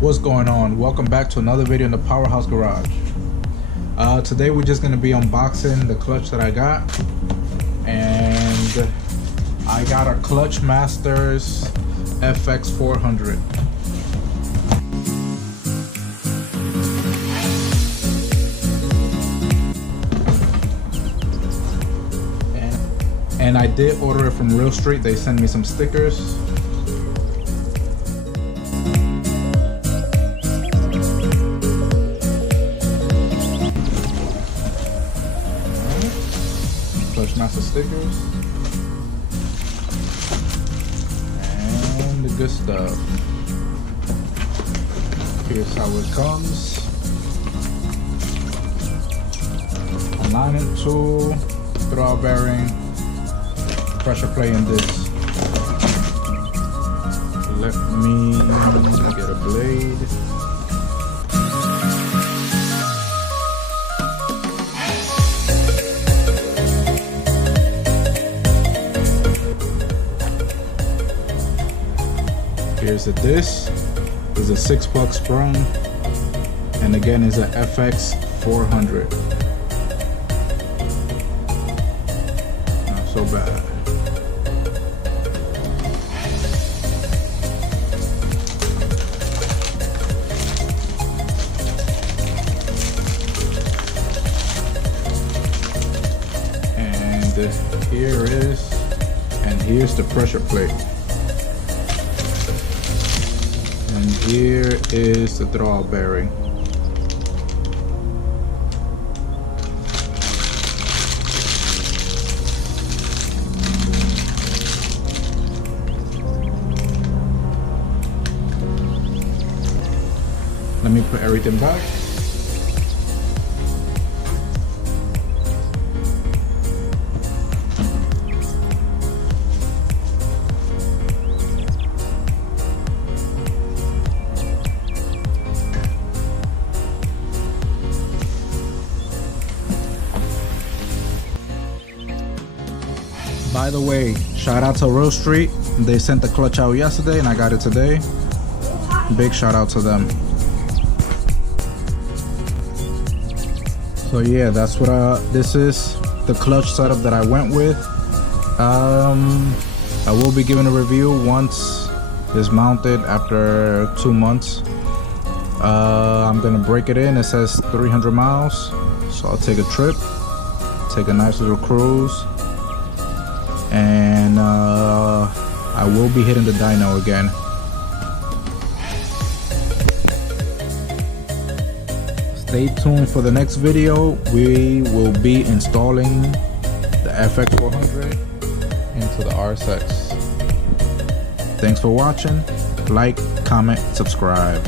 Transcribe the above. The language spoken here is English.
What's going on? Welcome back to another video in the Powerhouse Garage. Today we're just going to be unboxing the clutch that I got, and I got a Clutch Masters FX400. And I did order it from Real Street. They sent me some stickers. Clutch Master stickers. And the good stuff. Here's how it comes. A 9-2 throwout bearing. Pressure plate in this. Let me get a blade. Here's the disc. There's a 6-plug sprung, and again is a FX400. Not so bad. Here is, and here's the pressure plate, and here is the throwout bearing. Let me put everything back. By the way, shout out to Real Street. They sent the clutch out yesterday and I got it today. Big shout out to them. So yeah, that's what this is the clutch setup that I went with. I will be giving a review once it's mounted after 2 months. I'm gonna break it in. It says 300 miles, so I'll take a trip, take a nice little cruise, and I will be hitting the dyno again. Stay tuned for the next video. We will be installing the FX400 into the RSX. Thanks for watching. Like, comment, subscribe.